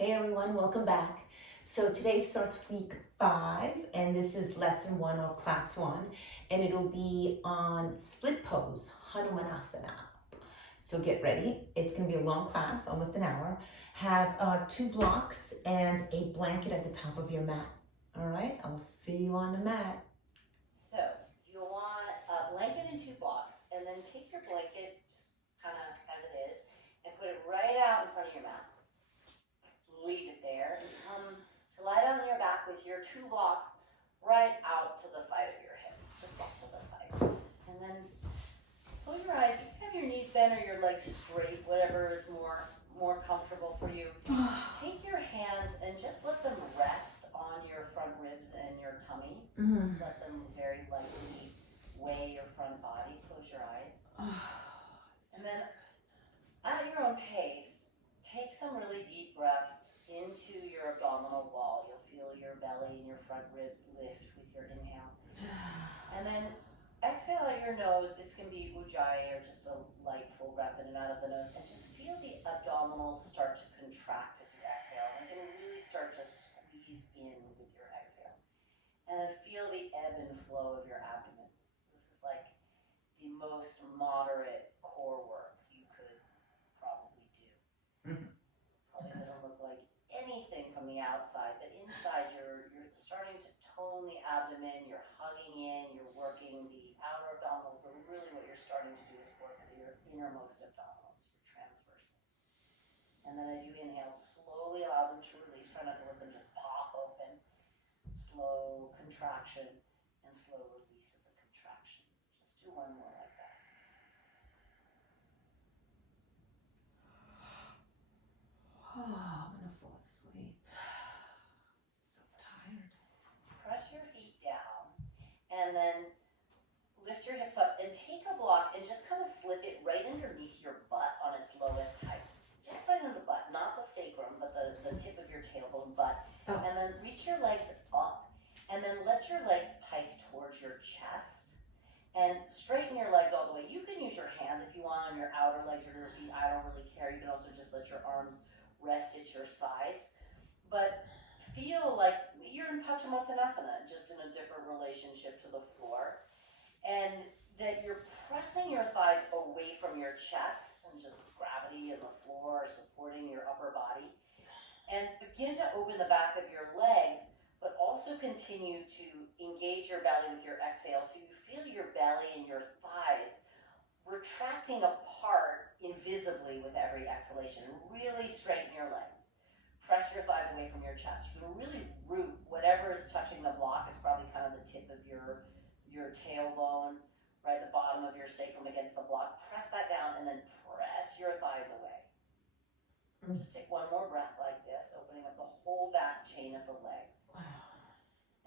Hey everyone, welcome back. So today starts week 5 and this is lesson 1 or class 1 and it'll be on split pose, Hanumanasana. So get ready, it's going to be a long class, almost an hour. Have 2 blocks and a blanket at the top of your mat. All right, I'll see you on the mat. So you want a blanket and 2 blocks, and then take your blanket just kind of as it is and put it right out in front of your mat. Leave it there and come to lie down on your back with your 2 blocks right out to the side of your hips, just off to the sides. And then close your eyes. You can have your knees bent or your legs straight, whatever is more comfortable for you. Take your hands and just let them rest on your front ribs and your tummy. Just let them very lightly weigh your front body. Close your eyes. And then at your own pace, take some really deep breaths into your abdominal wall. You'll feel your belly and your front ribs lift with your inhale. And then exhale out your nose. This can be ujjayi or just a light full breath in and out of the nose. And just feel the abdominals start to contract as you exhale. And then really start to squeeze in with your exhale. And then feel the ebb and flow of your abdomen. So this is like the most moderate core work you could probably do. Probably doesn't look like anything from the outside, but inside you're starting to tone the abdomen, you're hugging in, you're working the outer abdominals, but really what you're starting to do is work your innermost abdominals, your transverses. And then as you inhale, slowly allow them to release. Try not to let them just pop open. Slow contraction and slow release of the contraction. Just do one more like that. Oh, I'm gonna fall asleep. So tired. Press your feet down and then lift your hips up and take a block and just kind of slip it right underneath your butt on its lowest height. Just right on the butt, not the sacrum, but the tip of your tailbone butt. Oh. And then reach your legs up and then let your legs pike towards your chest and straighten your legs all the way. You can use your hands if you want on your outer legs or your feet. I don't really care. You can also just let your arms rest at your sides. But feel like you're in Batakanasana, just in a different relationship to the floor. And that you're pressing your thighs away from your chest and just gravity and the floor supporting your upper body. And begin to open the back of your legs, but also continue to engage your belly with your exhale. So you feel your belly and your thighs retracting apart invisibly with every exhalation. Really straighten your legs. Press your thighs away from your chest. You can really root whatever is touching the block. Is probably kind of the tip of your tailbone, right, the bottom of your sacrum against the block. Press that down and then press your thighs away. Just take one more breath like this, opening up the whole back chain of the legs.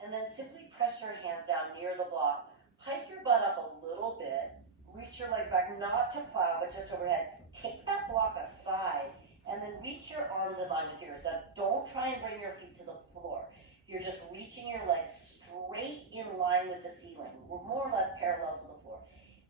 And then simply press your hands down near the block. Pike your butt up a little bit. Reach your legs back, not to plow, but just overhead. Take that block aside and then reach your arms in line with yours. Now, don't try and bring your feet to the floor. You're just reaching your legs straight in line with the ceiling. We're more or less parallel to the floor.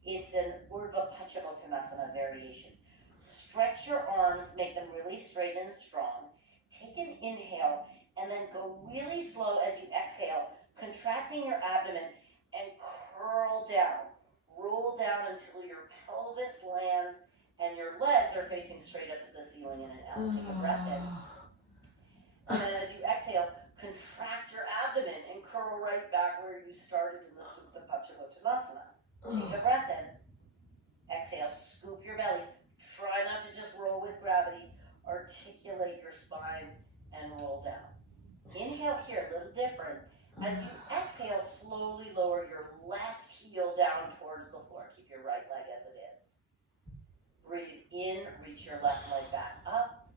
It's an Urdhva Padahasana variation. Stretch your arms, make them really straight and strong. Take an inhale and then go really slow as you exhale, contracting your abdomen and curl down. Roll down until your pelvis lands and your legs are facing straight up to the ceiling in an L. Take a breath in. And then as you exhale, contract your abdomen and curl right back where you started in the Supta Padahasana. Take a breath in. Exhale, scoop your belly. Try not to just roll with gravity. Articulate your spine and roll down. Inhale here, a little different. As you exhale, slowly lower your left heel down towards the floor. Keep your right leg as it is. Breathe in, reach your left leg back up.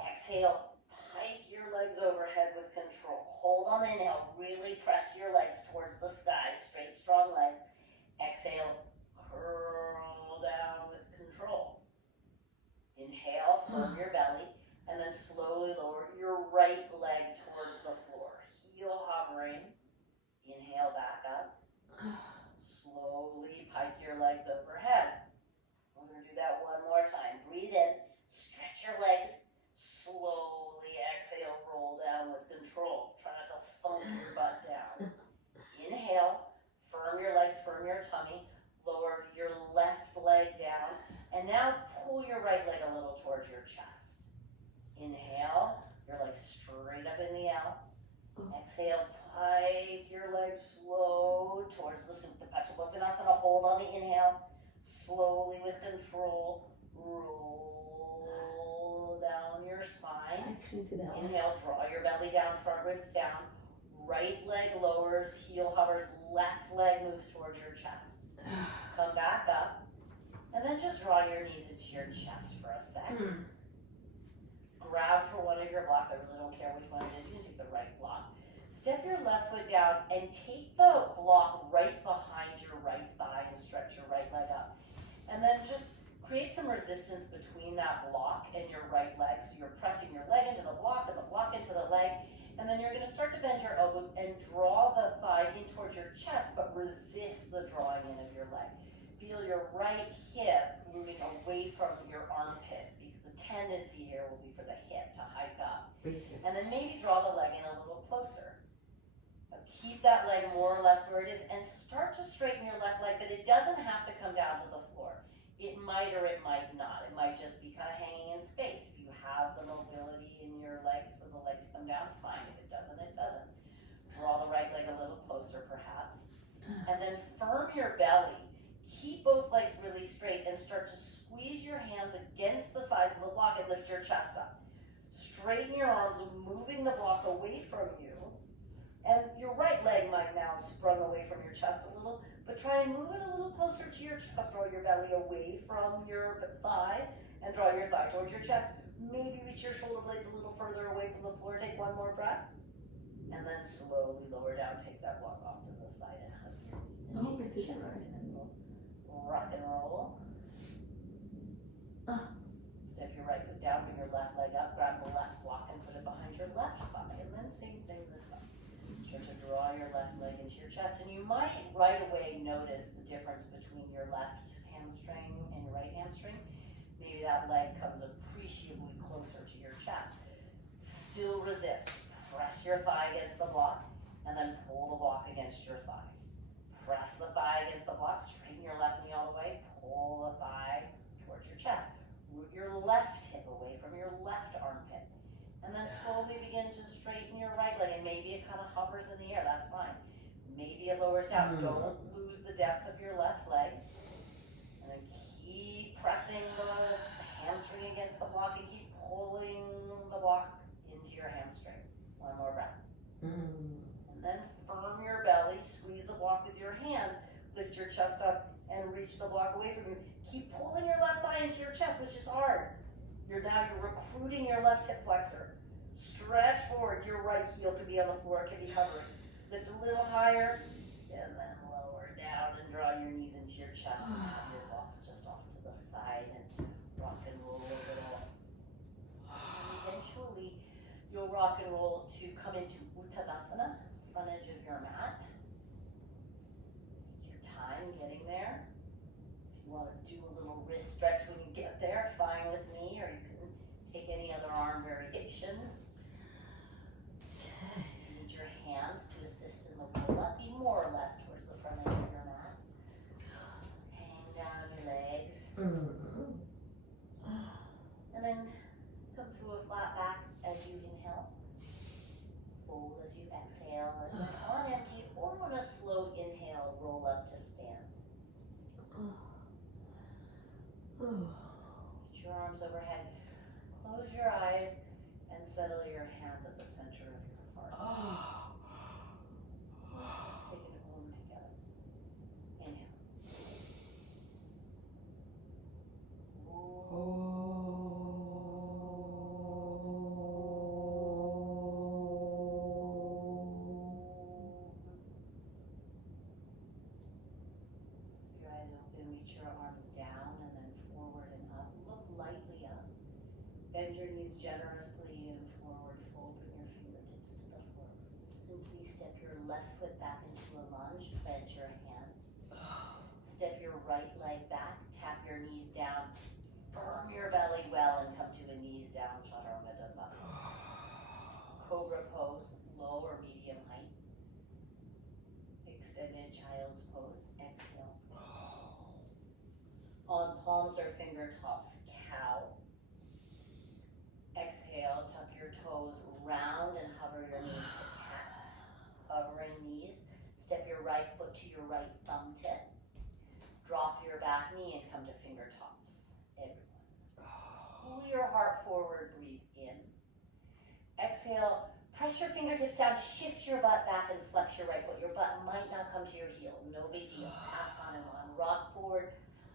Exhale, pike your legs overhead with control. Hold on the inhale, really press your legs towards the sky, straight, strong legs. Exhale, curl down with control. Inhale, firm your belly, and then slowly lower your right leg towards the floor. Heel hovering. Inhale back up. Slowly pike your legs overhead. We're going to do that one more time. Breathe in. Stretch your legs. Slowly exhale. with control. Try not to thump your butt down. Inhale, firm your legs, firm your tummy. Lower your left leg down. And now pull your right leg a little towards your chest. Inhale, your legs straight up in the L. Exhale, pike your legs slow towards the Supta Batakanasana. Hold on the inhale. Slowly with control, roll down your spine. I couldn't do that one. Inhale, draw your belly down, front ribs down. Right leg lowers, heel hovers, left leg moves towards your chest. Come back up, and then just draw your knees into your chest for a sec. Grab for one of your blocks. I really don't care which one it is. You can take the right block. Step your left foot down and take the block right behind your right thigh and stretch your right leg up. And then just create some resistance between that block and your right leg. So you're pressing your leg into the block and the block into the leg. And then you're going to start to bend your elbows and draw the thigh in towards your chest, but resist the drawing in of your leg. Feel your right hip moving away from your armpit, because the tendency here will be for the hip to hike up. Resist. And then maybe draw the leg in a little closer. Keep that leg more or less where it is and start to straighten your left leg, but it doesn't have to come down to the floor. It might or it might not. It might just be kind of hanging in space. If you have the mobility in your legs for the leg to come down, fine. If it doesn't, it doesn't. Draw the right leg a little closer perhaps. And then firm your belly. Keep both legs really straight and start to squeeze your hands against the sides of the block and lift your chest up. Straighten your arms, moving the block away from you. And your right leg might now sprung away from your chest a little, but try and move it a little closer to your chest. Draw your belly away from your thigh and draw your thigh towards your chest. Maybe reach your shoulder blades a little further away from the floor. Take one more breath. And then slowly lower down. Take that block off to the side and hug your knees into your chest. And we'll rock and roll. Step your right foot down, bring your left leg up, grab the left block and put it behind your left thigh. And then same this side. Start to draw your left leg into your chest, and you might right away notice the difference between your left hamstring and your right hamstring. Maybe that leg comes appreciably closer to your chest. Still resist. Press your thigh against the block, and then pull the block against your thigh. Press the thigh against the block, straighten your left knee all the way, pull the thigh towards your chest. Root your left hip away from your left armpit. And then slowly begin to straighten your right leg, and maybe it kind of hovers in the air, that's fine. Maybe it lowers down. Don't lose the depth of your left leg. And then keep pressing the hamstring against the block and keep pulling the block into your hamstring. One more breath. And then firm your belly, squeeze the block with your hands, lift your chest up and reach the block away from you. Keep pulling your left thigh into your chest, which is hard. You're recruiting your left hip flexor. Stretch forward. Your right heel could be on the floor, it could be hovering. Lift a little higher, and then lower down and draw your knees into your chest and have your blocks just off to the side and rock and roll a little. And eventually, you'll rock and roll to come into Uttanasana, front edge of your mat. Take your time getting there. If you want to do a little wrist stretch when you get there, fine with me, or you can take any other arm variation. You need your hands to assist in the roll up. Be more or less towards the front edge of your mat. Hang down your legs. And then come through a flat back as you inhale. Fold as you exhale. And then on empty or on a slow inhale, roll up to stand. Put your arms overhead. Close your eyes and settle your hands at the center of your heart. Let's take it home together. Inhale. Keep your eyes open. Reach your arms down and then forward and up. Look lightly up. Bend your knees generously and forward. Fold, bring your fingertips to the floor. Simply step your left foot back into a lunge. Plant your hands. Step your right leg back. Tap your knees down. Firm your belly well and come to a knees down Chaturanga Dandasana. Cobra Cobra pose, low or medium height. Extended child's pose, exhale. On palms or fingertips, cow. Exhale, tuck your toes round and hover your knees to cat. Hovering knees, step your right foot to your right thumb tip. Drop your back knee and come to fingertips. Everyone. Pull your heart forward, breathe in. Exhale, press your fingertips down, shift your butt back and flex your right foot. Your butt might not come to your heel, no big deal. Half Hanuman, rock forward,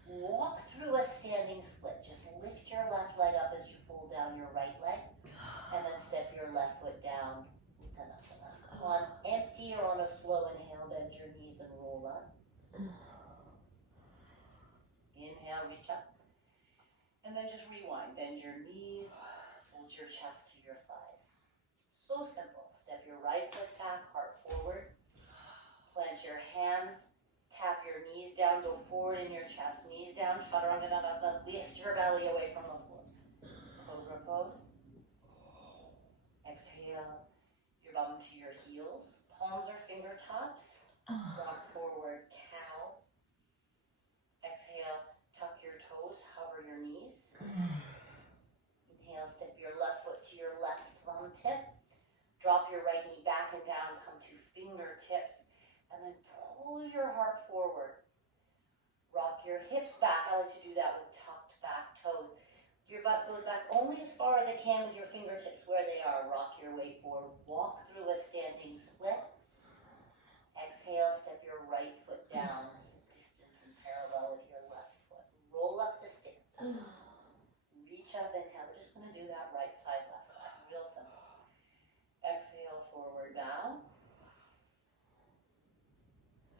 walk through a standing split. Just lift your left leg up as you fold down your right leg, and then step your left foot down, Batakanasana. On empty or on a slow inhale, bend your knees and roll up. Inhale, reach up, and then just rewind. Bend your knees, hold your chest to your thighs. So simple. Step your right foot back, heart forward. Plant your hands, tap your knees down, go forward in your chest. Knees down, Navasana. Lift your belly away from the floor. Cobra pose. Exhale, your bum to your heels. Palms or fingertips. Rock forward, cow. Exhale, tuck your toes, hover your knees. Inhale, step your left foot to your left thumb tip. Drop your right knee back and down, come to fingertips, and then pull your heart forward. Rock your hips back. I like to do that with tucked back toes. Your butt goes back only as far as it can with your fingertips where they are. Rock your weight forward. Walk through a standing split. Exhale, step your right foot down, distance and parallel with your left foot. Roll up to stand. Reach up, inhale. We're just going to do that right side, left side. Real simple. Exhale, forward bow.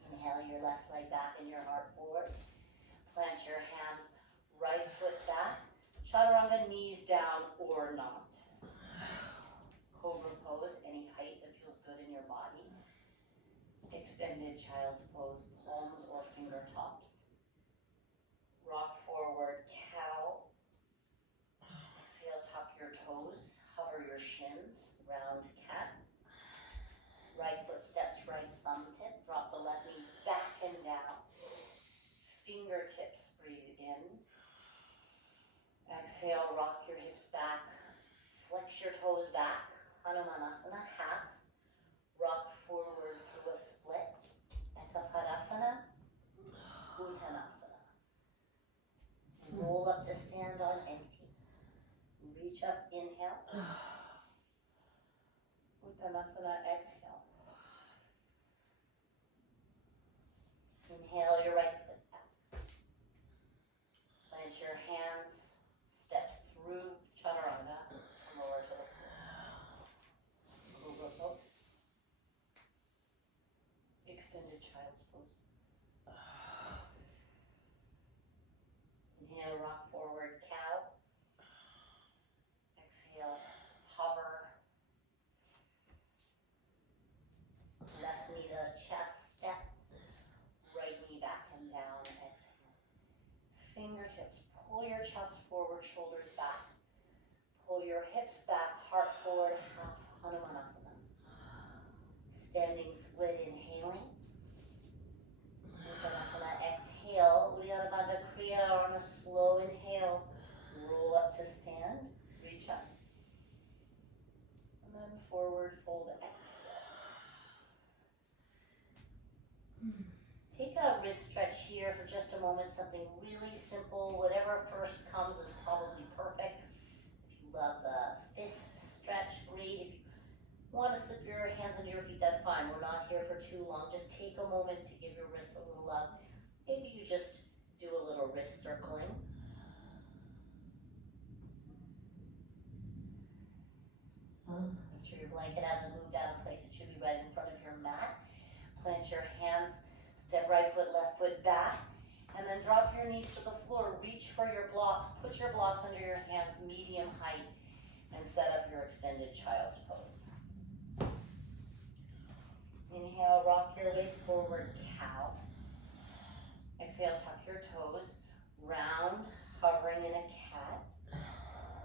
Inhale your left leg back and your heart forward. Plant your hands, right foot back. Chaturanga, knees down or not. Cobra pose, any height that feels good in your body. Extended child's pose, palms or fingertips. Rock forward, cow. Exhale, tuck your toes, hover your shins, round cat. Right foot steps, right thumb tip. Drop the left knee back and down. Fingertips, breathe in. Exhale, rock your hips back. Flex your toes back. Hanumanasana, half. Rock forward through a split. Padahasana, Untitled. Roll up to stand on empty. Reach up, inhale. Uttanasana, exhale. Inhale your right foot back. Plant your hands, step through chaturanga to lower to the floor. Cobra pose. Extended child's pose. Inhale, rock forward, cow. Exhale, hover. Left knee to chest, step. Right knee back and down, exhale. Fingertips, pull your chest forward, shoulders back. Pull your hips back, heart forward, half Hanumanasana. Standing split, inhaling. Batakanasana, exhale. Uddiyana Bandha Kriya on a slow inhale. Roll up to stand, reach up. And then forward fold, exhale. Take a wrist stretch here for just a moment, something really simple. Whatever first comes is probably perfect. If you love the fist stretch, great. If you want to slip your hands under your feet, that's fine. We're not here for too long. Just take a moment to give your wrists a little love. Maybe you just do a little wrist circling. Make sure your blanket hasn't moved out of place. It should be right in front of your mat. Plant your hands, step right foot, left foot back, and then drop your knees to the floor. Reach for your blocks. Put your blocks under your hands, medium height, and set up your extended child's pose. Inhale, rock your weight forward, cow. Exhale, tuck your toes, round, hovering in a cat.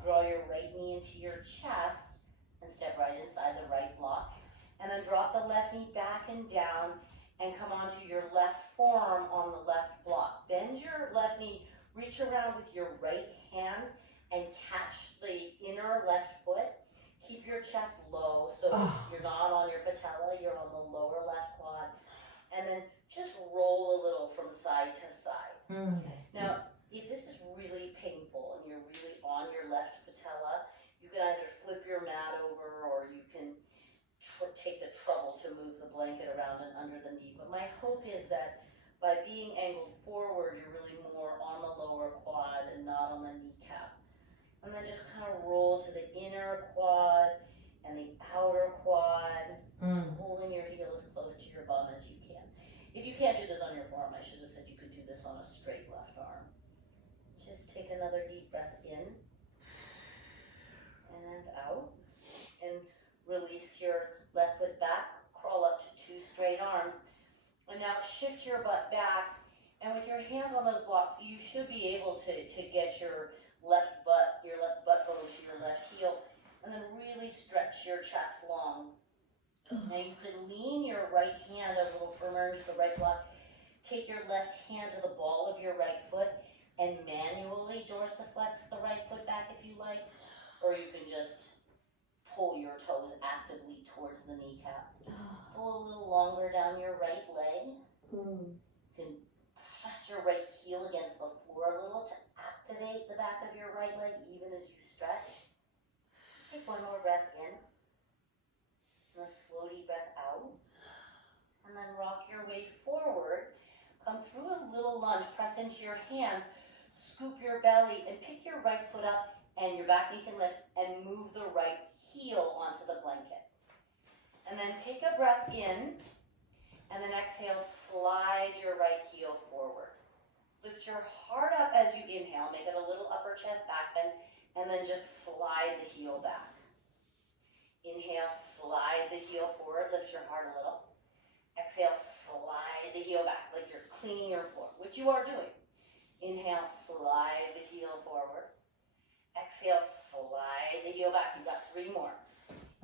Draw your right knee into your chest and step right inside. inside the right block. And then drop the left knee back and down and come onto your left forearm on the left block. Bend your left knee, reach around with your right hand and catch the inner left foot. Keep your chest low so you're not on your patella, you're on the lower left quad. And then just roll a little from side to side. Now, if this is really painful and you're really on your left patella, you can either flip your mat over or you can take the trouble to move the blanket around and under the knee. But my hope is that by being angled forward, you're really more on the lower quad and not on the kneecap. And then just kind of roll to the inner quad and the outer quad, pulling your heel as close to your bum as you can. If you can't do this on your forearm, I should have said you could do this on a straight left arm. Just take another deep breath in and out. And release your left foot back, crawl up to 2 straight arms. And now shift your butt back. And with your hands on those blocks, you should be able to get your left butt bone to your left heel. And then really stretch your chest long. Now you could lean your right hand a little firmer into the right block. Take your left hand to the ball of your right foot and manually dorsiflex the right foot back if you like. Or you can just pull your toes actively towards the kneecap. Pull a little longer down your right leg. You can press your right heel against the floor a little to activate the back of your right leg even as you stretch. Just take one more breath in. And a slow deep breath out. And then rock your way forward. Come through a little lunge, press into your hands, scoop your belly, and pick your right foot up, and your back knee can lift, and move the right heel onto the blanket. And then take a breath in, and then exhale, slide your right heel forward. Lift your heart up as you inhale, make it a little upper chest back bend, and then just slide the heel back. Inhale, slide the heel forward, lift your heart a little. Exhale, slide the heel back, like you're cleaning your floor, which you are doing. Inhale, slide the heel forward. Exhale, slide the heel back. You've got 3 more.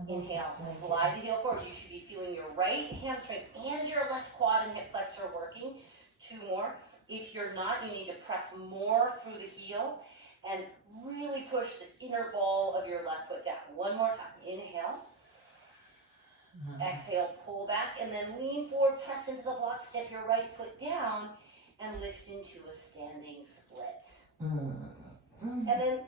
Inhale, slide the heel forward. You should be feeling your right hamstring and your left quad and hip flexor working. 2 more. If you're not, you need to press more through the heel and really push the inner ball of your left foot down. 1 more time. Inhale. Exhale, pull back, and then lean forward, press into the block, step your right foot down, and lift into a standing split. And then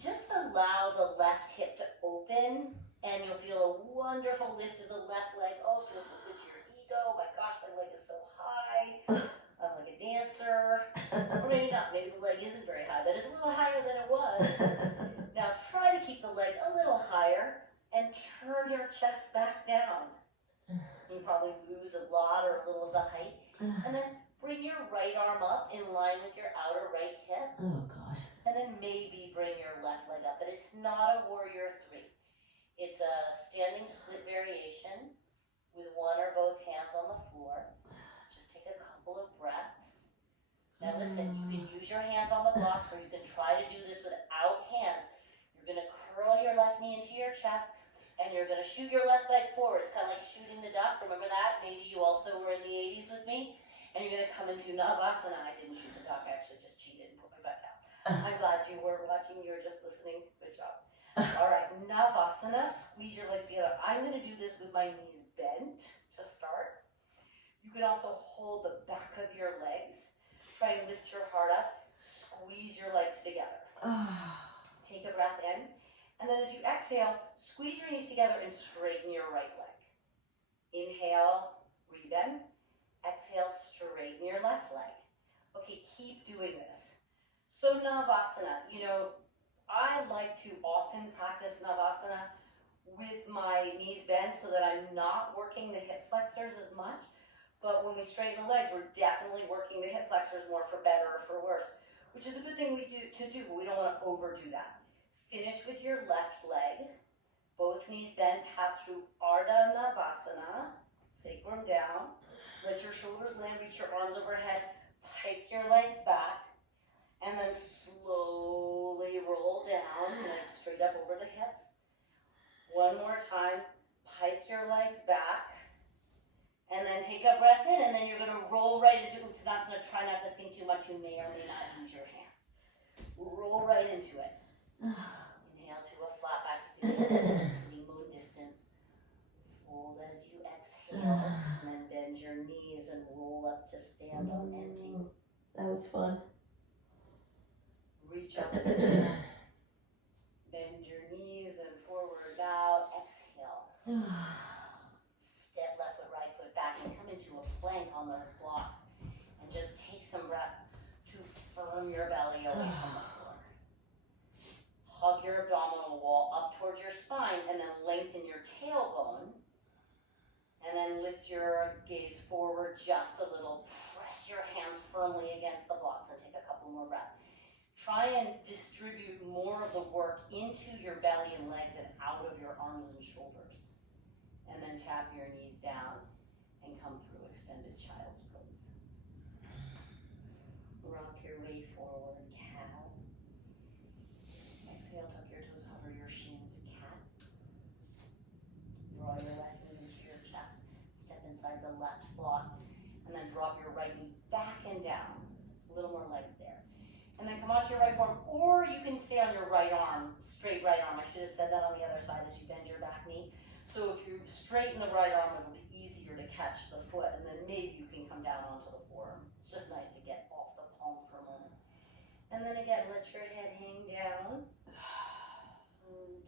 just allow the left hip to open, and you'll feel a wonderful lift of the left leg. Oh, it feels so good to your ego. My gosh, my leg is so high. I'm like a dancer. Or maybe not. Maybe the leg isn't very high, but it's a little higher than it was. Now try to keep the leg a little higher and turn your chest back down. You probably lose a lot or a little of the height. And then bring your right arm up in line with your outer right hip. Oh, God. And then maybe bring your left leg up. But it's not a warrior 3. It's a standing split variation with one or both hands on the floor. Just take a couple of breaths. Now listen, you can use your hands on the blocks, or you can try to do this without hands. You're going to curl your left knee into your chest, and you're going to shoot your left leg forward. It's kind of like shooting the duck. Remember that? Maybe you also were in the 80s with me. And you're going to come into Navasana. I didn't shoot the duck. I actually just cheated and put my butt down. I'm glad you were watching. You were just listening. Good job. All right, Navasana. Squeeze your legs together. I'm going to do this with my knees bent to start. You can also hold the back of your legs. Try and lift your heart up. Squeeze your legs together. Take a breath in. And then as you exhale, squeeze your knees together and straighten your right leg. Inhale, rebend. Exhale, straighten your left leg. Okay, keep doing this. So Navasana, I like to often practice Navasana with my knees bent so that I'm not working the hip flexors as much. But when we straighten the legs, we're definitely working the hip flexors more for better or for worse, which is a good thing to do, but we don't want to overdo that. Finish with your left leg. Both knees bent, pass through Ardha Navasana, sacrum down. Let your shoulders land, reach your arms overhead, pike your legs back, and then slowly roll down, legs straight up over the hips. 1 more time. Pike your legs back. And then take a breath in, and then you're going to roll right into Uttanasana. Try not to think too much. You may or may not use your hands. Roll right into it. Inhale to a flat back. You can sitting bone distance. Fold as you exhale. And then bend your knees and roll up to stand on empty. That was fun. Reach up. Bend your knees and forward bow. Exhale. Step left foot, right foot back, and come into a plank on those blocks. And just take some breaths to firm your belly away from the floor. Hug your abdominal wall up towards your spine, and then lengthen your tailbone. And then lift your gaze forward just a little. Press your hands firmly against the blocks and take a couple more breaths. Try and distribute more of the work into your belly and legs and out of your arms and shoulders. And then tap your knees down and come through extended child's pose. Rock your way forward, cow. Exhale, tuck your toes, hover your shins, cat. Draw your left knee into your chest. Step inside the left block. And then drop your right knee back and down. A little more length there. And then come onto your right forearm, or you can stay on your right arm, straight right arm. I should have said that on the other side as you bend your back knee. So if you straighten the right arm, it'll be easier to catch the foot, and then maybe you can come down onto the forearm. It's just nice to get off the palm for a moment. And then again, let your head hang down.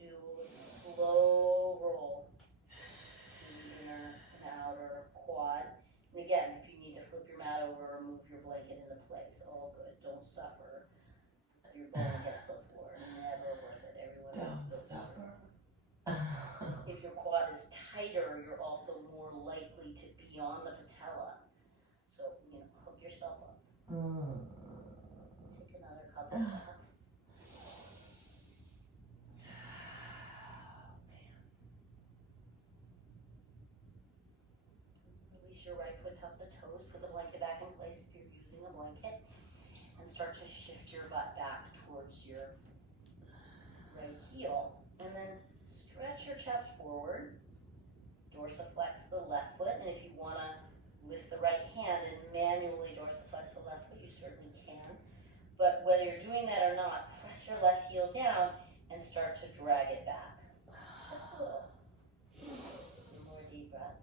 Do a slow roll to the inner and outer quad. And again, if you need to flip your mat over or move your blanket into place, all good. Don't suffer. Your bone hits the floor. Never worth it. Everyone else suffer. If your quad is tighter, you're also more likely to be on the patella. So, hook yourself up. Take another couple breaths. Release your right foot, tuck the toes, put the blanket back in place if you're using a blanket, and start to shift your butt back towards your right heel. And then stretch your chest forward, dorsiflex the left foot, and if you want to lift the right hand and manually dorsiflex the left foot, you certainly can. But whether you're doing that or not, press your left heel down and start to drag it back. Just a little. One more deep breath.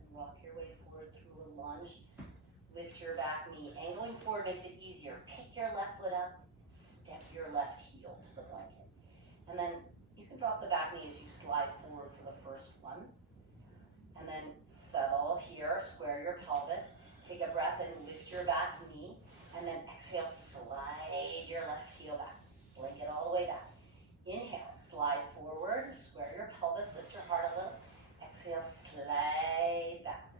And rock your way forward through a lunge. Lift your back knee. Angling forward makes it easier. Pick your left foot up. Step your left heel to the blanket. And then you can drop the back knee as you slide forward for the first one. And then settle here, square your pelvis. Take a breath and lift your back knee. And then exhale, slide your left heel back. Bring it all the way back. Inhale, slide forward, square your pelvis, lift your heart a little. Exhale, slide back.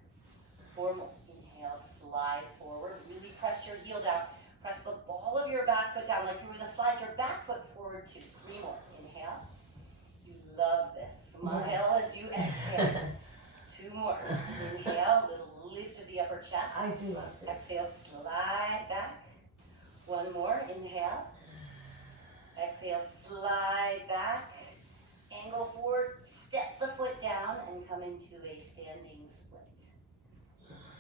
4 more. Inhale, slide forward. Really press your heel down. Press the ball of your back foot down like you were going to slide your back foot forward too. 3 more. Inhale. You love this. Smile as you exhale. 2 more. Inhale, little lift of the upper chest. I do love this. Exhale, slide back. 1 more. Inhale. Exhale, slide back. Angle forward. Step the foot down and come into a standing split.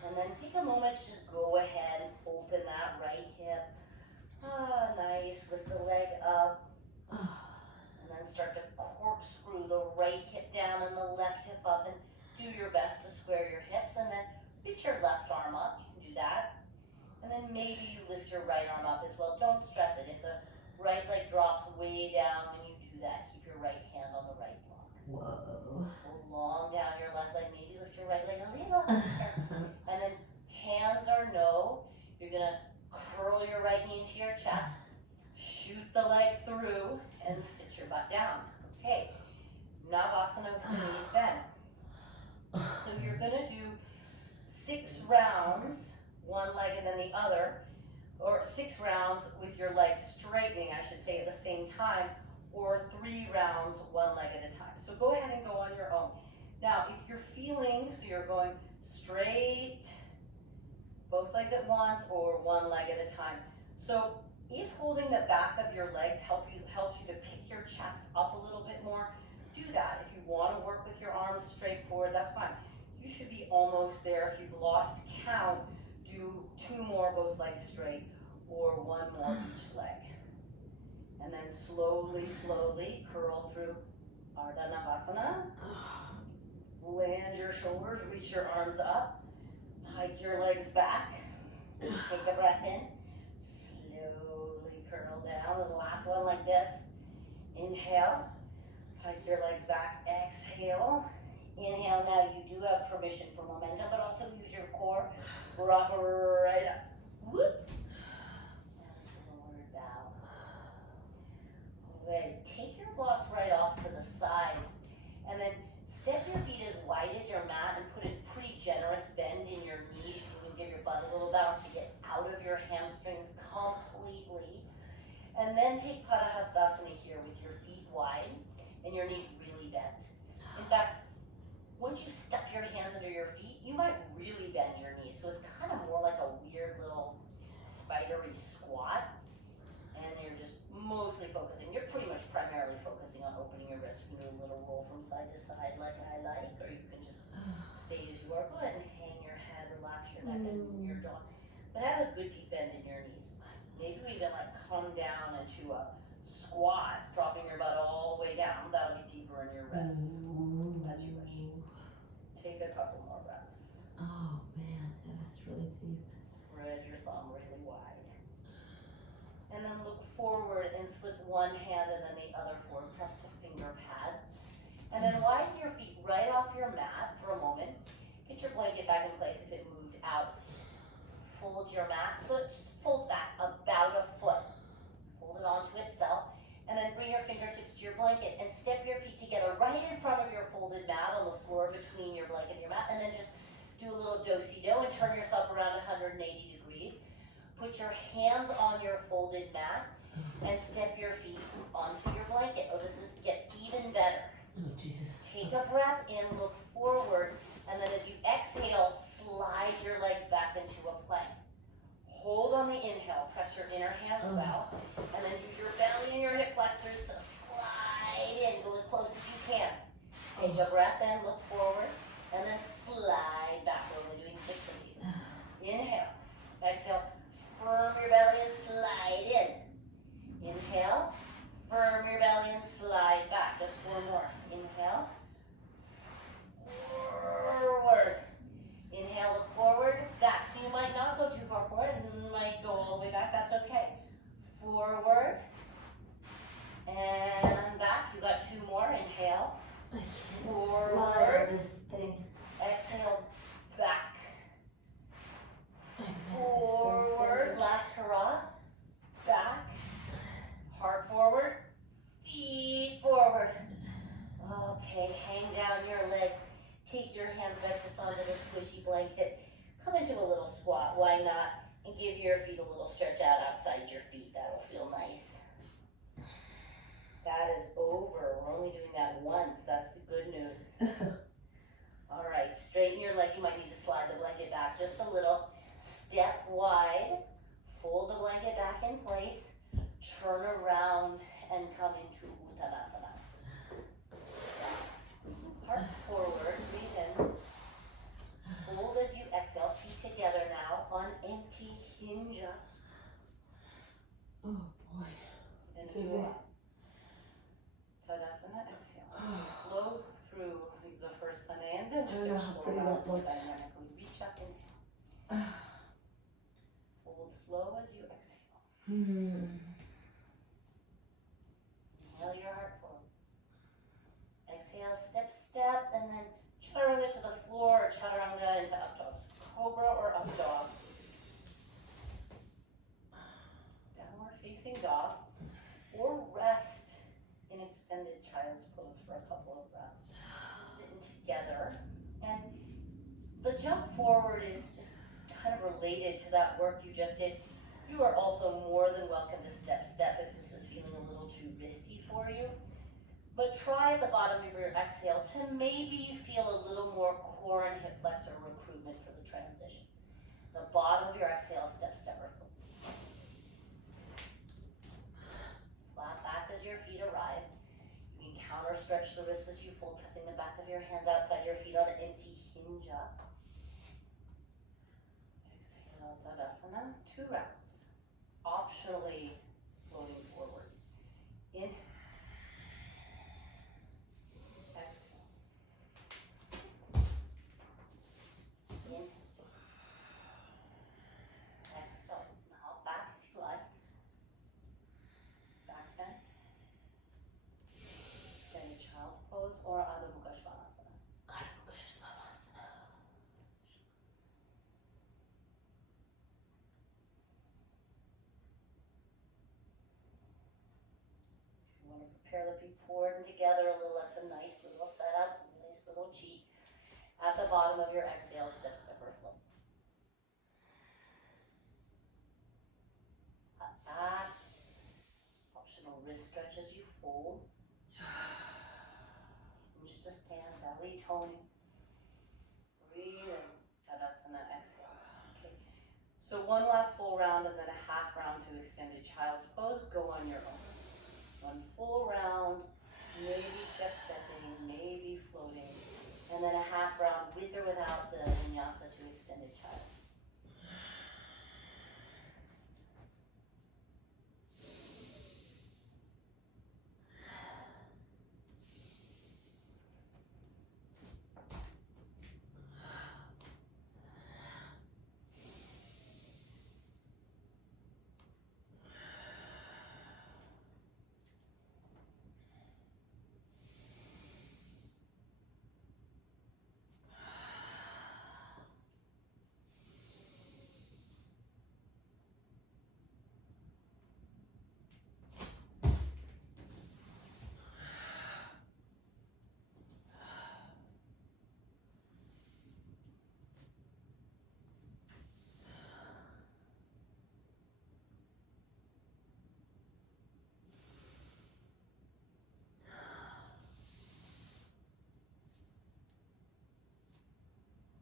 And then take a moment to just go ahead and open that right hip. Nice. Lift the leg up. And then start to corkscrew the right hip down and the left hip up. And do your best to square your hips. And then reach your left arm up. You can do that. And then maybe you lift your right arm up as well. Don't stress it. If the right leg drops way down when you do that, keep your right hand on the right block. Whoa. Go long down your left leg. Maybe lift your right leg a little higher. And then hands or no, you're going to curl your right knee into your chest, shoot the leg through, and sit your butt down. Okay, Navasana with the knees bent. So you're going to do 6 rounds, one leg and then the other, or 6 rounds with your legs straightening, I should say, at the same time, or 3 rounds, one leg at a time. So go ahead and go on your own. Now, if you're feeling, so you're going straight, both legs at once, or one leg at a time. So If holding the back of your legs helps you to pick your chest up a little bit more, do that. If you want to work with your arms straight forward, that's fine. You should be almost there. If you've lost count, do 2 more, both legs straight, or 1 more each leg. And then slowly, slowly curl through Navasana. Land your shoulders, reach your arms up, hike your legs back. Take a breath in. Slowly curl down. This last one like this. Inhale. Hike your legs back. Exhale. Inhale. Now you do have permission for momentum, but also use your core. Rock right up. Whoop. And forward down. Okay. Take your blocks right off to the sides. And then step your feet as wide as your mat and put a pretty generous bend in your knee. You can give your butt a little bounce to get out of your hamstrings completely. And then take Padahasana here with your feet wide and your knees really bent. In fact, once you stuff your hands under your feet, you might really bend your knees. So it's kind of more like a weird little spidery squat. And you're just mostly focusing, you're pretty much primarily focusing on opening your wrist. You can do a little roll from side to side like I like, or you can just stay as you are. Go ahead and hang your head, relax your neck and your jaw. But have a good deep bend in your knees. Maybe even like come down into a squat, dropping your butt all the way down. That'll be deeper in your wrists, as you wish. Take a couple more breaths. Oh man, that was really deep. Spread your thumb really wide. And then look forward and slip one hand and then the other forward. Press to finger pads. And then widen your feet right off your mat for a moment. Get your blanket back in place if it moved out. Fold your mat so it just folds back about a foot. Hold it onto itself. And then bring your fingertips to your blanket and step your feet together right in front of your folded mat on the floor between your blanket and your mat. And then just do a little do-si-do and turn yourself around 180 degrees. Put your hands on your folded mat and step your feet onto your blanket. Oh, this gets even better. Oh, Jesus. Take a breath in, look forward, and then as you exhale, slide your legs back into a plank. Hold on the inhale, press your inner hands well, and then use your belly and your hip flexors to slide in. Go as close as you can. Take a breath in, look forward, and then slide back. We're only doing 6 of these. Inhale, exhale, firm your belly and slide in. Inhale, firm your belly and slide back. Just 4 more. Inhale, forward. Inhale, look forward, back. So you might not go too far forward and you might go all the way back. That's okay. Forward and back. You got 2 more. Inhale, forward. This thing. Exhale, back. Forward. Last hurrah. Back. Heart forward. Feet forward. Okay, hang down your legs. Take your hands back just onto the squishy blanket. Come into a little squat, why not? And give your feet a little stretch out outside your feet. That'll feel nice. That is over. We're only doing that once. That's the good news. All right, straighten your legs. You might need to slide the blanket back just a little. Step wide. Fold the blanket back in place. Turn around and come into Uttanasana. Heart forward, breathe in. Fold as you exhale, feet together now on empty, hinge up. Oh boy. And if you want, Padahasana, exhale. Slow through the first Sunday and then just explore around dynamically. Reach up and hold slow as you exhale. Inhale your heart forward. Exhale, step, and then chaturanga to the floor, or chaturanga into up dog. Cobra or up dog. Downward facing dog. Or rest in extended child's pose for a couple of breaths. Written together. And the jump forward is kind of related to that work you just did. You are also more than welcome to step if this is feeling a little too wristy for you. But try at the bottom of your exhale to maybe feel a little more core and hip flexor recruitment for the transition. The bottom of your exhale, step. or stretch the wrists as you fold, pressing the back of your hands outside your feet on an empty hinge up. Exhale, Tadasana, 2 rounds. Optionally floating forward. Inhale. Exhale. Inhale. Exhale. Now back if you like. Back bend. Extended child's pose or Adho Mukha Svanasana. If you want to prepare the feet forward and together a little, that's a nice little setup, a nice little cheat. At the bottom of your exhale, step, step, or float. Up, back. Optional wrist stretch as you fold. Hinge to stand, belly toning. Breathe in. Tadasana, exhale. Okay. So one last full round and then a half round to extended child's pose. Go on your own. One full round, maybe step-stepping, maybe floating. And then a half round with or without the vinyasa to extended child.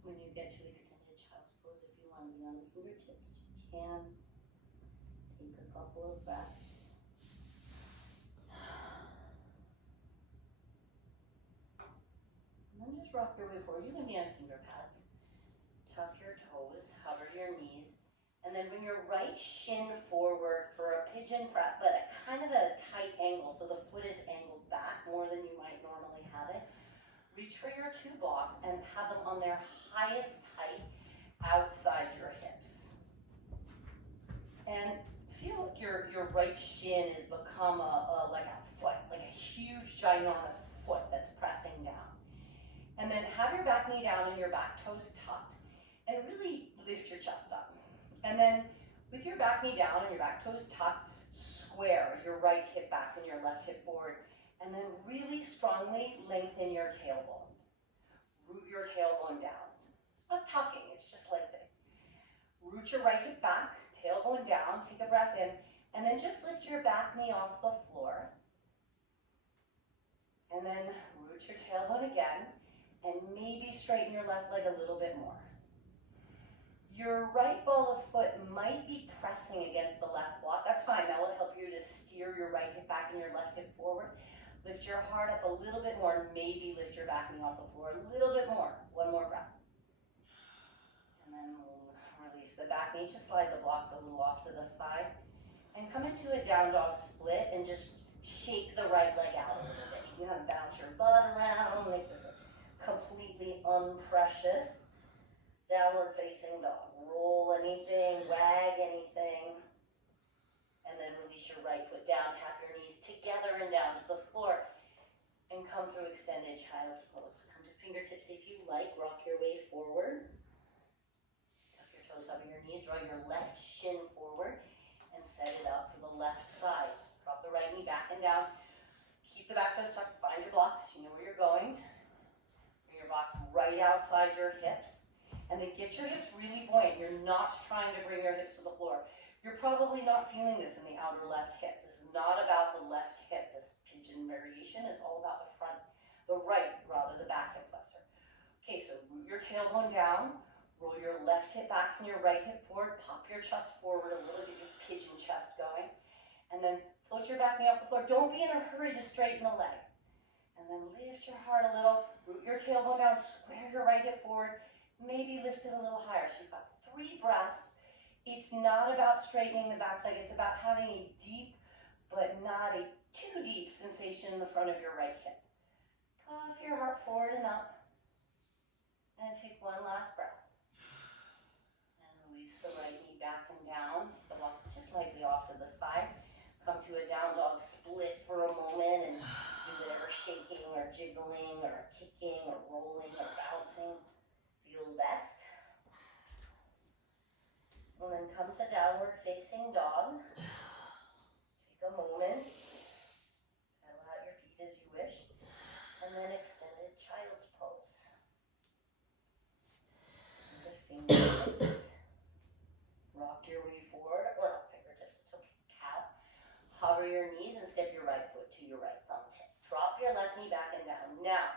When you get to extended child's pose, if you want to be on the fingertips, you can take a couple of breaths. And then just rock your way forward. You can be on finger pads. Tuck your toes, hover your knees, and then bring your right shin forward for a pigeon prep, but at kind of a tight angle, so the foot is angled back more than you might normally have it. Reach for your 2 blocks and have them on their highest height outside your hips. And feel like your right shin has become like a foot, like a huge, ginormous foot that's pressing down. And then have your back knee down and your back toes tucked, and really lift your chest up. And then with your back knee down and your back toes tucked, square your right hip back and your left hip forward. And then really strongly lengthen your tailbone. Root your tailbone down. It's not tucking, it's just lengthening. Root your right hip back, tailbone down, take a breath in, and then just lift your back knee off the floor. And then root your tailbone again, and maybe straighten your left leg a little bit more. Your right ball of foot might be pressing against the left block. That's fine, that will help you to steer your right hip back and your left hip forward. Lift your heart up a little bit more, and maybe lift your back knee off the floor a little bit more. One more breath. And then we'll release the back knee. Just slide the blocks a little off to the side. And come into a down dog split and just shake the right leg out a little bit. You can bounce your butt around, make this a completely unprecious downward facing dog. Roll anything, wag anything. And then release your right foot down, tap your knees together and down to the floor. And come through extended child's pose. Come to fingertips if you like, rock your way forward. Tuck your toes over your knees, draw your left shin forward, and set it up for the left side. Drop the right knee back and down. Keep the back toes tucked, find your blocks, you know where you're going. Bring your blocks right outside your hips. And then get your hips really buoyant. You're not trying to bring your hips to the floor. You're probably not feeling this in the outer left hip. This is not about the left hip. This pigeon variation is all about the front, the right, rather the back hip flexor. Okay, so root your tailbone down, roll your left hip back and your right hip forward, pop your chest forward a little, get your pigeon chest going, and then float your back knee off the floor. Don't be in a hurry to straighten the leg. And then lift your heart a little, root your tailbone down, square your right hip forward, maybe lift it a little higher. So you've got 3 breaths. It's not about straightening the back leg, it's about having a deep, but not a too deep sensation in the front of your right hip. Puff your heart forward and up, and take one last breath. And release the right knee back and down, take the blocks just lightly off to the side. Come to a down dog split for a moment and do whatever shaking or jiggling or kicking or rolling or bouncing feels best. And then come to downward facing dog. Take a moment, pedal out your feet as you wish, and then extended child's pose. The fingertips, rock your way forward, or not fingertips, it's okay, cow. Hover your knees and step your right foot to your right thumb tip. Drop your left knee back and down. Now,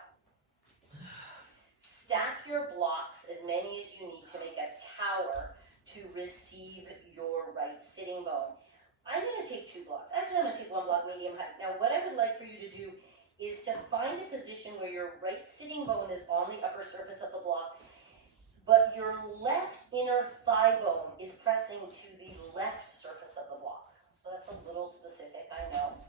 stack your blocks, as many as you need to make a tower to receive your right sitting bone. I'm going to take 2 blocks. Actually, I'm going to take 1 block medium height. Now, what I would like for you to do is to find a position where your right sitting bone is on the upper surface of the block, but your left inner thigh bone is pressing to the left surface of the block. So that's a little specific, I know.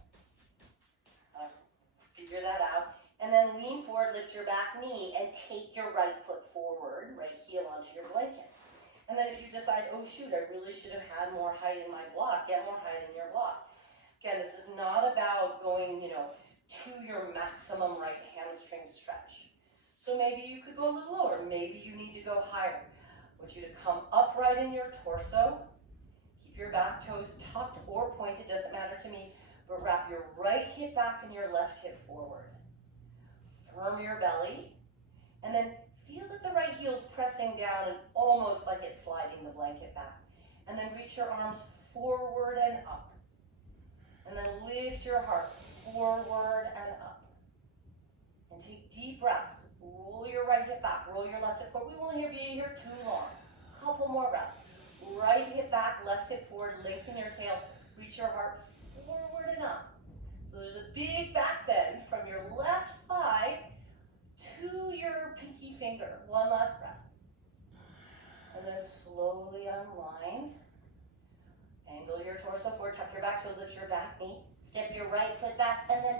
Figure that out. And then lean forward, lift your back knee, and take your right foot forward, right heel onto your blanket. And then if you decide, oh shoot, I really should have had more height in my block, get more height in your block. Again, this is not about going, to your maximum right hamstring stretch. So maybe you could go a little lower. Maybe you need to go higher. I want you to come upright in your torso. Keep your back toes tucked or pointed, doesn't matter to me, but wrap your right hip back and your left hip forward. Firm your belly, and then feel that the right heel is pressing down and almost like it's sliding the blanket back. And then reach your arms forward and up. And then lift your heart forward and up. And take deep breaths. Roll your right hip back, roll your left hip forward. We won't be here too long. Couple more breaths. Right hip back, left hip forward, lengthen your tail. Reach your heart forward and up. So there's a big back bend from your left thigh to your pinky finger. One last breath. And then slowly unwind. Angle your torso forward, tuck your back toes, lift your back knee. Step your right foot back, and then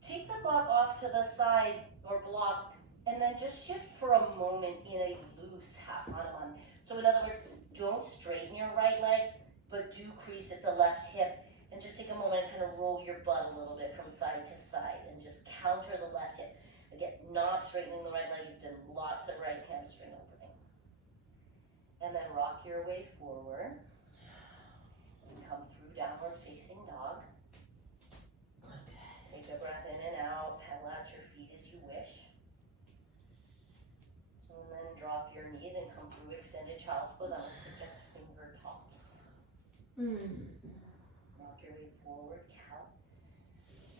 take the block off to the side, or blocks, and then just shift for a moment in a loose half Hanuman. So in other words, don't straighten your right leg, but do crease at the left hip. And just take a moment and kind of roll your butt a little bit from side to side and just counter the left hip. Again, not straightening the right leg, you've done lots of right hamstring opening. And then rock your way forward. And come through downward facing dog. Okay. Take a breath in and out, pedal out your feet as you wish. And then drop your knees and come through extended child's pose. I'm going to suggest finger tops. Rock your way forward, cow.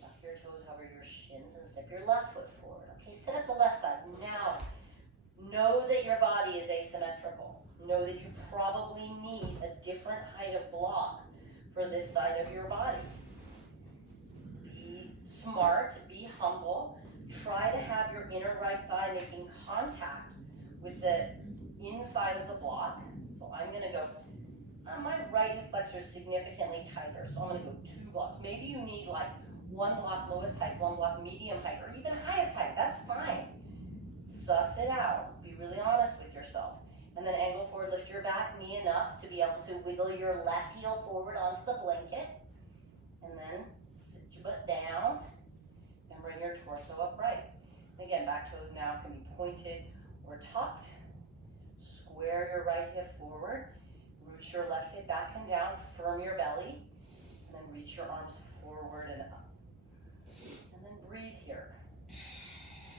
Tuck your toes, hover your shins, and step your left foot forward. Okay, sit at the left side. Now, know that your body is asymmetrical. Know that you probably need a different height of block for this side of your body. Be smart, be humble. Try to have your inner right thigh making contact with the inside of the block. So I'm going to go, my right hip flexor is significantly tighter, so I'm going to go 2 blocks. Maybe you need like 1 block lowest height, 1 block medium height, or even highest height. That's fine. Suss it out. Be really honest with yourself. And then angle forward, lift your back knee enough to be able to wiggle your left heel forward onto the blanket. And then sit your butt down and bring your torso upright. Again, back toes now can be pointed or tucked. Square your right hip forward. Root your left hip back and down. Firm your belly. And then reach your arms forward and up. And then breathe here.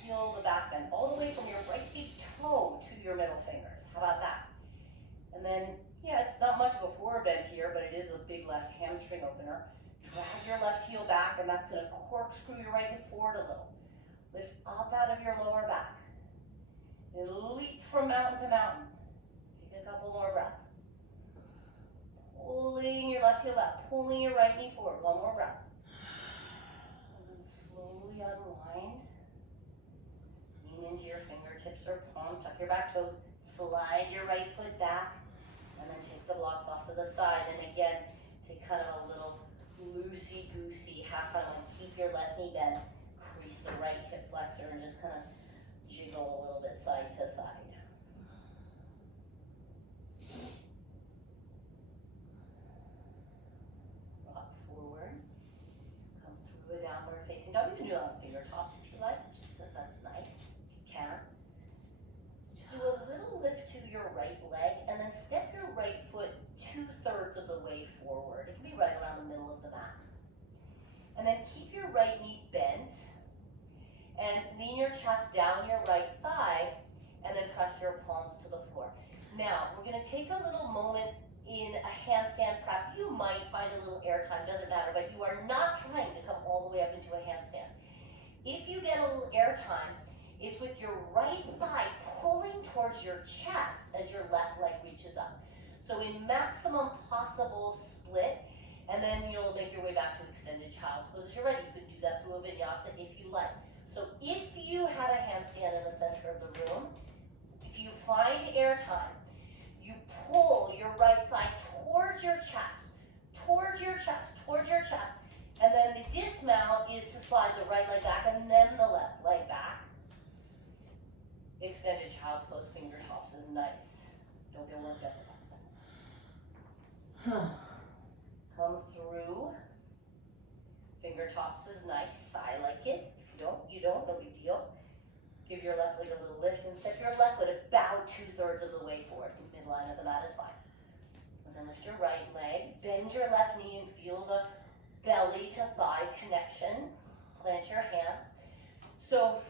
Feel the back bend all the way from your right big toe to your middle fingers. How about that? And then, yeah, it's not much of a forward bend here, but it is a big left hamstring opener. Drag your left heel back, and that's going to corkscrew your right hip forward a little. Lift up out of your lower back. And leap from mountain to mountain. Take a couple more breaths. Pulling your left heel back, pulling your right knee forward. One more breath. And then slowly unwind. into your fingertips or palms, tuck your back toes, slide your right foot back, and then take the blocks off to the side. And again, take kind of a little loosey-goosey half Hanuman. Keep your left knee bent, crease the right hip flexor, and just kind of jiggle a little bit side to side. Rock forward. Come through a downward facing dog. You can do it on finger tops if you like, just because that's nice. If you can. Do a little lift to your right leg, and then step your right foot 2/3 of the way forward. It can be right around the middle of the mat. And then keep your right knee bent, and lean your chest down your right thigh, and then press your palms to the floor. Now, we're gonna take a little moment in a handstand prep. You might find a little air time, doesn't matter, but you are not trying to come all the way up into a handstand. If you get a little air time, it's with your right thigh pulling towards your chest as your left leg reaches up. So in maximum possible split, and then you'll make your way back to extended child's pose as you're ready. You could do that through a vinyasa if you like. So if you had a handstand in the center of the room, if you find air time, you pull your right thigh towards your chest, towards your chest, towards your chest, and then the dismount is to slide the right leg back and then the left leg back. Extended child's pose, finger tops is nice. Don't get worked up about that. Come through. Finger tops is nice. I like it. If you don't, no big deal. Give your left leg a little lift and step your left foot about 2/3 of the way forward. Midline of the mat is fine. And then lift your right leg, bend your left knee and feel the belly to thigh connection. Plant your hands. So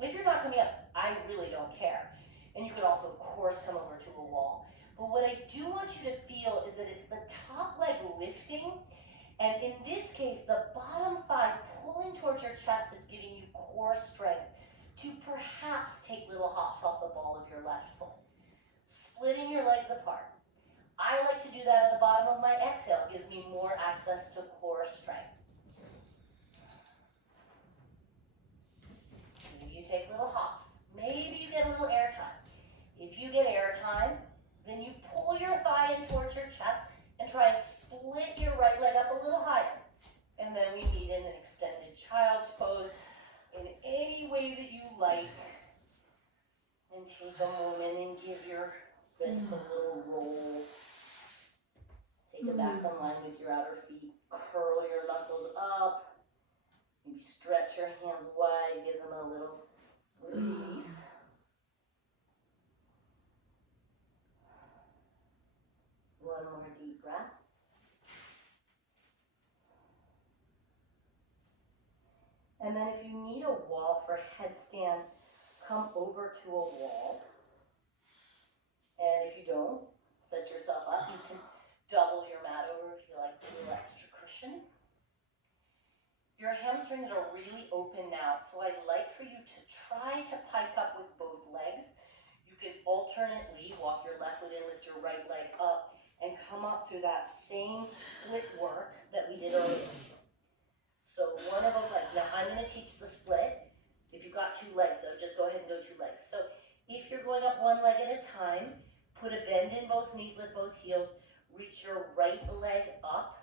if you're not coming up, I really don't care. And you can also, of course, come over to a wall. But what I do want you to feel is that it's the top leg lifting, and in this case, the bottom thigh pulling towards your chest that's giving you core strength to perhaps take little hops off the ball of your left foot. Splitting your legs apart. I like to do that at the bottom of my exhale. It gives me more access to core strength. Maybe you take little hops. Maybe you get a little air time. If you get air time, then you pull your thigh in towards your chest and try and split your right leg up a little higher. And then we meet in an extended child's pose in any way that you like. And take a moment and give your wrists a little roll. Take it back in line with your outer feet. Curl your knuckles up. Maybe stretch your hands wide, give them a little relief. One more deep breath. And then if you need a wall for headstand, come over to a wall. And if you don't, set yourself up. You can double your mat over if you like a little extra cushion. Your hamstrings are really open now, so I'd like for you to try to pike up with both legs. You could alternately walk your left foot in, lift your right leg up, and come up through that same split work that we did earlier. So one of both legs. Now I'm going to teach the split. If you've got 2 legs though, just go ahead and go 2 legs. So if you're going up one leg at a time, put a bend in both knees, lift both heels, reach your right leg up,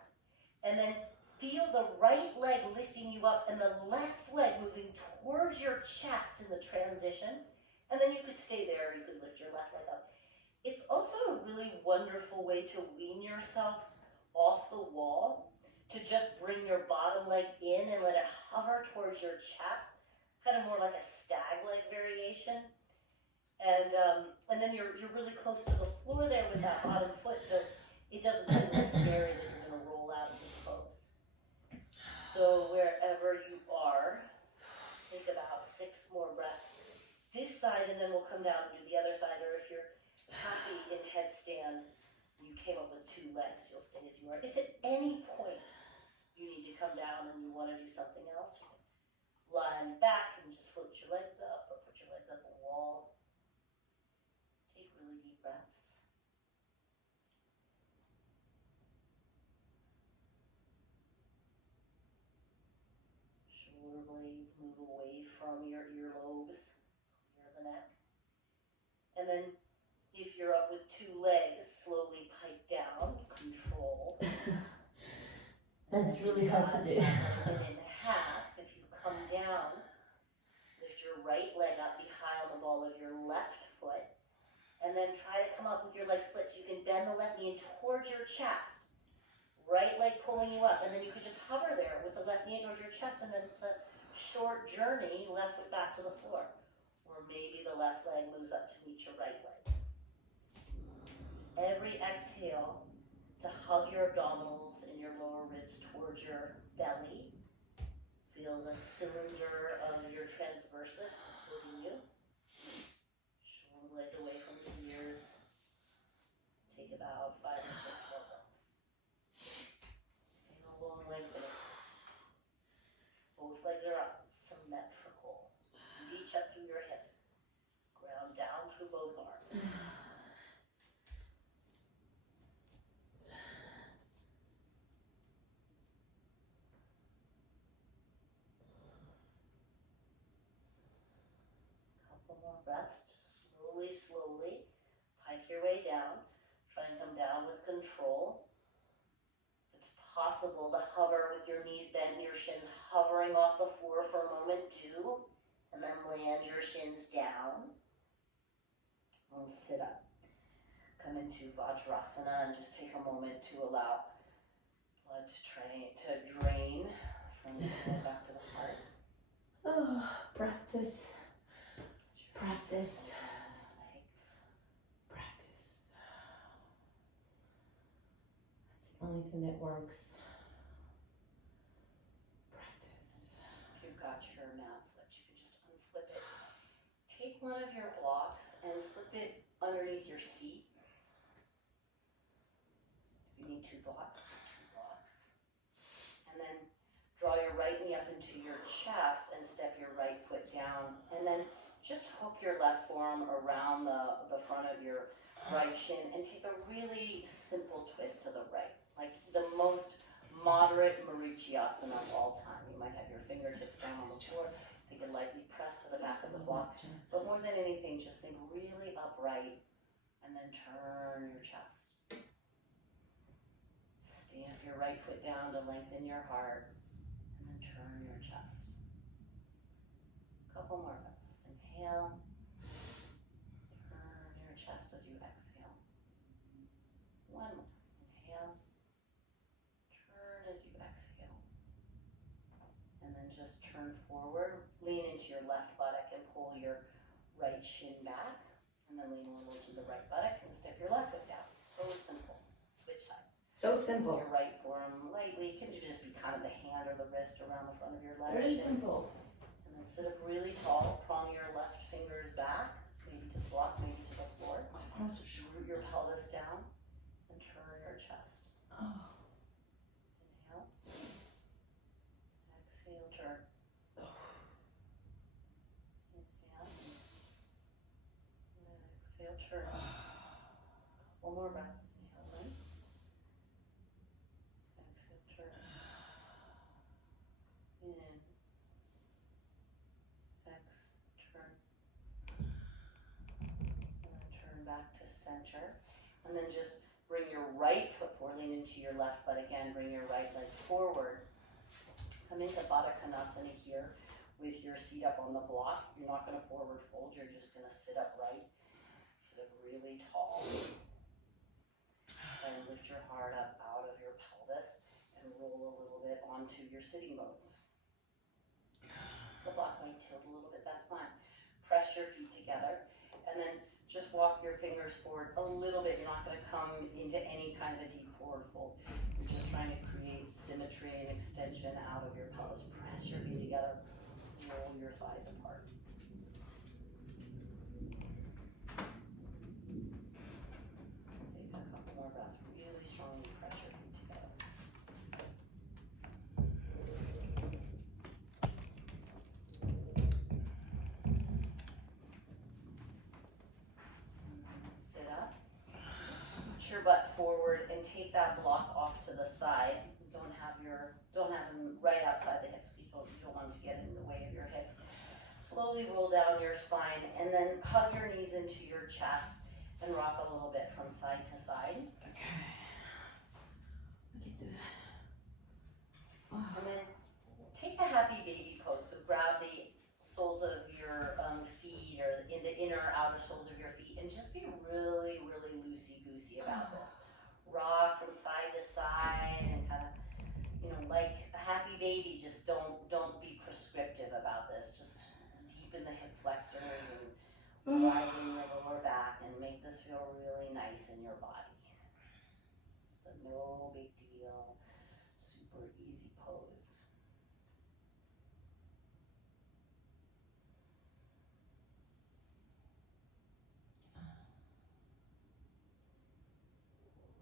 and then feel the right leg lifting you up and the left leg moving towards your chest in the transition. And then you could stay there, or you could lift your left leg up. It's also a really wonderful way to wean yourself off the wall, to just bring your bottom leg in and let it hover towards your chest, kind of more like a stag leg variation. And then you're really close to the floor there with that bottom foot, so it doesn't feel scary that you're going to roll out of the pose. So wherever you are, take about 6 more breaths this side, and then we'll come down and do the other side. Or if you're happy in headstand, you came up with 2 legs, you'll stay as you are. If at any point you need to come down and you want to do something else, you can lie on your back and just float your legs up, or put your legs up a wall. Take really deep breaths. Shoulder blades move away from your earlobes. Clear the neck. And then if you're up with 2 legs, slowly pike down, controlled. That's really hard to do. And in half, if you come down, lift your right leg up, be high on the ball of your left foot, and then try to come up with your leg split so you can bend the left knee towards your chest. Right leg pulling you up, and then you can just hover there with the left knee towards your chest, and then it's a short journey, left foot back to the floor. Or maybe the left leg moves up to meet your right leg. Every exhale to hug your abdominals and your lower ribs towards your belly. Feel the cylinder of your transversus supporting you. Shoulder blades away from the ears. Take about 5 or 6 more breaths. Take a long lengthening. Both legs are up, symmetrical. Reach up through your hips. Ground down through both arms. More breaths, slowly, pike your way down. Try and come down with control. If it's possible to hover with your knees bent and your shins hovering off the floor for a moment, do. And then land your shins down. And sit up. Come into Vajrasana and just take a moment to allow blood to drain from the head back to the heart. Oh, practice. Practice. Practice. That's the only thing that works. Practice. If you've got your mat flipped, you can just unflip it. Take one of your blocks and slip it underneath your seat. If you need 2 blocks, take 2 blocks. And then draw your right knee up into your chest and step your right foot down. And then just hook your left forearm around the front of your right shin and take a really simple twist to the right. Like the most moderate Marichyasana of all time. You might have your fingertips down on the floor. Think it lightly press to the back of the block. But more than anything, just think really upright and then turn your chest. Stamp your right foot down to lengthen your heart and then turn your chest. Couple more breaths. Inhale, turn your chest as you exhale. One more. Inhale, turn as you exhale. And then just turn forward, lean into your left buttock and pull your right shin back. And then lean a little to the right buttock and step your left foot down. So simple. Switch sides. So simple. Your right forearm lightly. It can just be kind of the hand or the wrist around the front of your left Very shin. simple. And sit up really tall, prong your left fingers back, maybe to the block, maybe to the floor. My arms are short. Root your pelvis down and turn your chest. Oh. Inhale. Exhale, turn. Inhale. Exhale, turn. One more breath. Inhale in. Exhale, turn. In. Back to center, and then just bring your right foot forward, lean into your left butt again, bring your right leg forward. Come into Batakanasana here with your seat up on the block. You're not going to forward fold, you're just going to sit upright, sit up really tall. And lift your heart up out of your pelvis and roll a little bit onto your sitting bones. The block might tilt a little bit, that's fine. Press your feet together, and then just walk your fingers forward a little bit. You're not going to come into any kind of a deep forward fold. You're just trying to create symmetry and extension out of your pelvis. Press your feet together. Roll your thighs apart. Take a couple more breaths. Really strongly press your feet together. Your butt forward and take that block off to the side. Don't have them right outside the hips. You don't want to get in the way of your hips. Slowly slowly roll down your spine and then hug your knees into your chest and rock a little bit from side to side. Okay. I can do that. Oh. And then take a happy baby pose. So grab the soles of your feet or in the inner outer soles of your feet and just be really, really loosey-goosey about this. Rock from side to side and kind of, you know, like a happy baby, just don't be prescriptive about this. Just deepen the hip flexors and widen your lower back and make this feel really nice in your body. So no big deal, super easy pose.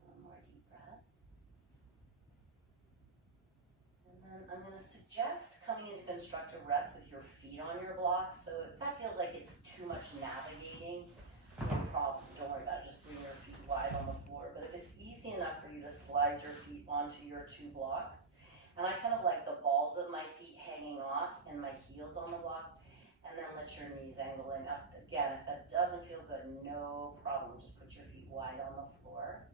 One more deep breath. And then I'm going to suggest coming into constructive rest with your feet on your blocks. So if that feels like it's too much navigating, no problem, don't worry about it. Just bring your feet wide on the floor. But if it's easy enough for you to slide your feet onto your two blocks, and I kind of like the balls of my feet hanging off and my heels on the blocks, and then let your knees angle in. Again, if that doesn't feel good, no problem. Just put your feet wide on the floor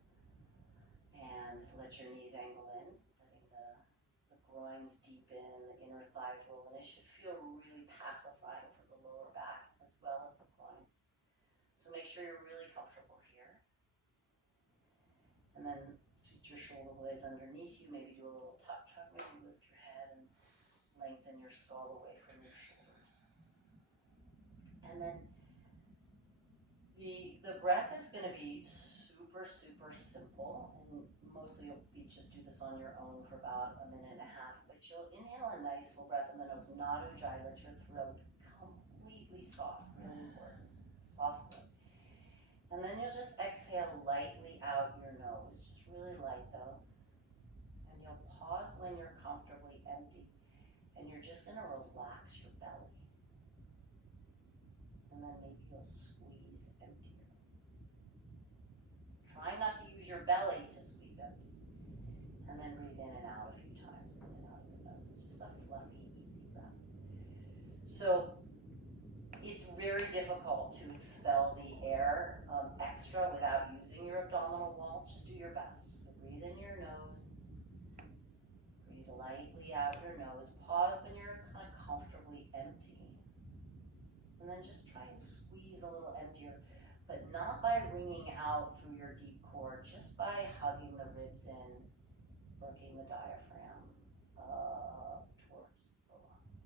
and let your knees angle in, letting the groins deepen, the inner thighs roll, and it should feel really pacifying for the lower back as well as the groins. So make sure you're really comfortable here. And then sit your shoulder blades underneath you, maybe do a little tuck, maybe lift your head and lengthen your skull away from your shoulders. And then the breath is going to be super, super simple, and mostly you'll just do this on your own for about a minute and a half, but you'll inhale a nice full breath in the nose, not ujjayi, let your throat completely soft, really important, softly. And then you'll just exhale lightly out your nose, just really light though, and you'll pause when you're comfortably empty, and you're just going to relax your belly, and then maybe you'll squeeze emptier. Try not to use your belly to squeeze empty. And then breathe in and out a few times, in and out of the nose. Just a fluffy, easy breath. So it's very difficult to expel the air extra without using your abdominal wall. Just do your best. So breathe in your nose. Breathe lightly out your nose. Pause when you're kind of comfortably empty. And then just try and squeeze a little emptier, but not by wringing out through your deep core, just by hugging the ribs in, working the diaphragm up towards the lungs.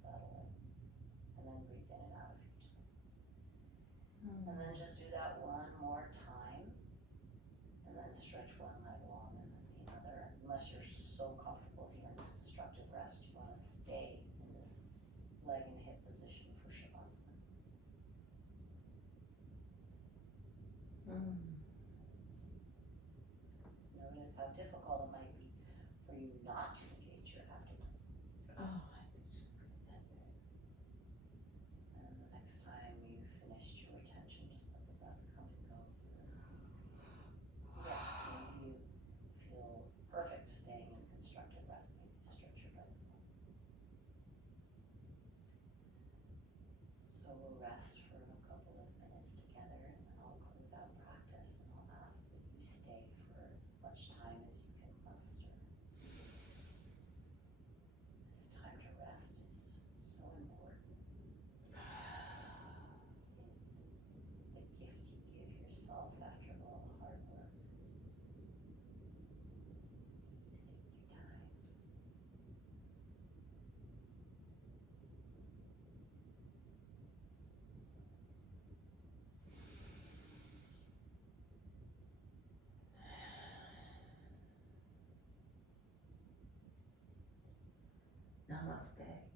Settle it, and then breathe in and out a few times. And then just do that one more time, and then stretch one leg long and then the other. Unless you're so comfortable here in constructive rest, you want to stay in this leg and hip position for Shavasana. Notice how difficult it might be for you not to engage your abdomen. Oh, I think she was good at that. And the next time you've finished your retention, just let the breath come and go. Yeah, maybe you feel perfect staying in constructive rest. Maybe you stretch your legs long. So we'll rest for a couple of minutes together, and then I'll close out practice, and I'll ask that you stay for as much time as you can muster. This time to rest is so important. It's the gift you give yourself after all the hard work. Please take your time. Namaste.